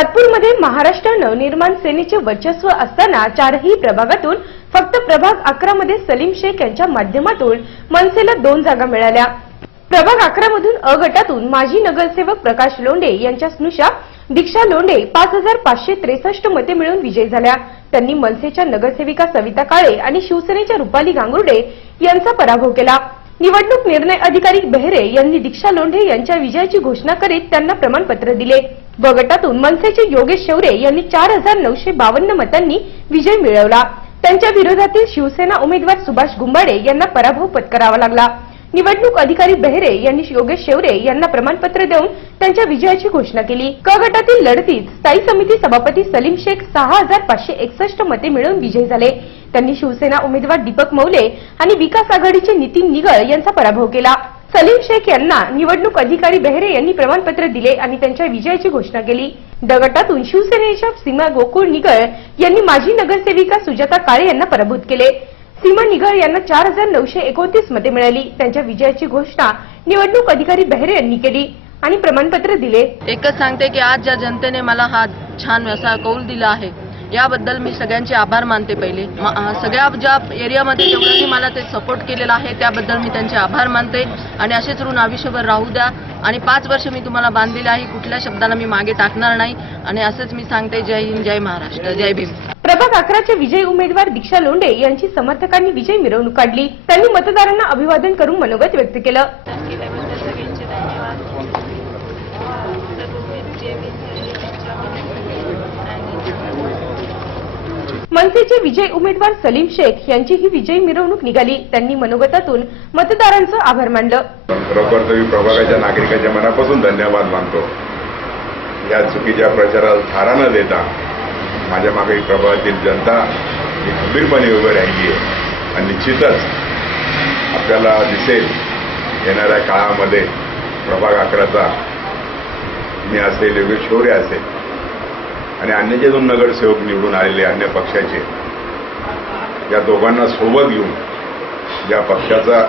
सातपूरमध्ये महाराष्ट्र नवनिर्माण सेनेचे वर्चस्व असताना चारही प्रभागातून फक्त प्रभाग अकरा मध्ये सलीम शेख यांच्या माध्यमातून मनसेला दोन जागा मिळाल्या. प्रभाग अकरा मधून अ गटातून माजी नगरसेवक प्रकाश लोंढे यांच्या स्नुषा दीक्षा लोंढे पाच हजार पाचशे त्रेसष्ट मते मिळून विजयी झाल्या. त्यांनी मनसेच्या नगरसेविका सविता काळे आणि शिवसेनेच्या रुपाली गांगुर्डे यांचा पराभव केला. निवडणूक निर्णय अधिकारी बेहरे यांनी दीक्षा लोंढे यांच्या विजयाची घोषणा करीत त्यांना प्रमाणपत्र दिले. ब गटातून मनसेचे योगेश शौरे यांनी चार हजार नऊशे बावन्न मतांनी विजय मिळवला. त्यांच्या विरोधातील शिवसेना उमेदवार सुभाष गुंबाडे यांना पराभव पत्करावा लागला. निवडणूक अधिकारी बेहरे यांनी योगेश शेवरे यांना प्रमाणपत्र देऊन त्यांच्या विजयाची घोषणा केली. क गटातील लढतीत स्थायी समिती सभापती सलीम शेख सहा हजार पाचशे एकसष्ट मते मिळवून विजयी झाले. त्यांनी शिवसेना उमेदवार दीपक मौले आणि विकास आघाडीचे नितीन निगळ यांचा पराभव केला. सलीम शेख यांना निवडणूक अधिकारी बेहरे यांनी प्रमाणपत्र दिले आणि त्यांच्या विजयाची घोषणा केली. ड गटातून शिवसेनेच्या सीमा गोकुळ निगळ यांनी माजी नगरसेविका सुजाता काळे यांना पराभूत केले. सीमा निगळ यांना चार हजार नऊशे एकोणतीस मते मिळाली. त्यांच्या विजयाची घोषणा निवडणूक अधिकारी बेहरे यांनी केली आणि प्रमाणपत्र दिले. एकच सांगते की आज ज्या जनतेने मला हा छान असा कौल दिला आहे याबद्दल मी सगळ्यांचे आभार मानते पहिले. सगळ्या ज्या एरियामध्ये जेवढ्यांनी मला ते सपोर्ट केलेला आहे त्याबद्दल मी त्यांचे आभार मानते. आणि असेच ऋण आयुष्यभर राहू द्या. आणि पाच वर्ष मी तुम्हाला बांधलेले आहे कुठल्या शब्दाला मी मागे टाकणार नाही. आणि असंच मी सांगते जय हिंद जय महाराष्ट्र जय भीम. प्रभाग अकराचे विजयी उमेदवार दीक्षा लोंढे यांची समर्थकांनी विजय मिरवणूक काढली. त्यांनी मतदारांना अभिवादन करून मनोगत व्यक्त केलं. मनसेचे विजय उमेदवार सलीम शेख यांची ही विजयी मिरवणूक निघाली. त्यांनी मनोगतातून मतदारांचं आभार मानलं. खरोखर तुम्ही प्रभागाच्या नागरिकांच्या मनापासून धन्यवाद मानतो. या चुकीच्या प्रचाराला थारा न देता माझ्या मागे प्रभावातील प्रभागातील जनता ही खंबीरपणे उभी राहिली आहे. आणि निश्चितच आपल्याला दिसेल येणाऱ्या काळामध्ये प्रभाग अकराचा मी असेल योगेश शौर्य असेल आणि अन्य जे दोन नगरसेवक निवडून आलेले अन्य पक्षाचे या दोघांना सोबत घेऊन ज्या पक्षाचा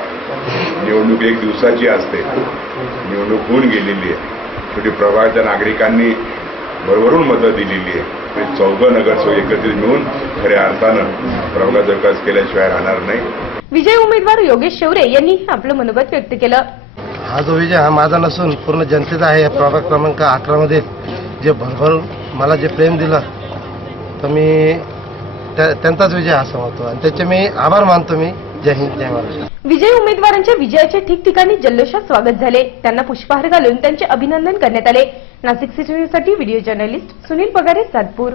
निवडणूक एक दिवसाची असते निवडणूक होऊन गेलेली आहे. शेवटी प्रभागाच्या नागरिकांनी भरभरून मतं दिलेली आहे. चौघं नगरसेवक एकत्रित मिळून खऱ्या अर्थानं प्रभागाचा विकास केल्याशिवाय राहणार नाही. विजय उमेदवार योगेश शौरे यांनी आपलं मनोगत व्यक्त केलं. हा जो विजय हा माझा नसून पूर्ण जनतेचा आहे. या प्रभाग क्रमांक अकरामध्ये जे भरभर मला जे प्रेम दिलं तर मी त्या- त्यांचाच विजय हा समजतो. आणि त्याचे मी आभार मानतो मी. जय हिंद जय महाराष्ट्र. विजयी उमेदवारांच्या विजयाचे ठिकठिकाणी जल्लोषात स्वागत झाले. त्यांना पुष्पहार घालून त्यांचे अभिनंदन करण्यात आले. नाशिक सिटी न्यूजसाठी व्हिडिओ जर्नलिस्ट सुनील पगारे सातपूर.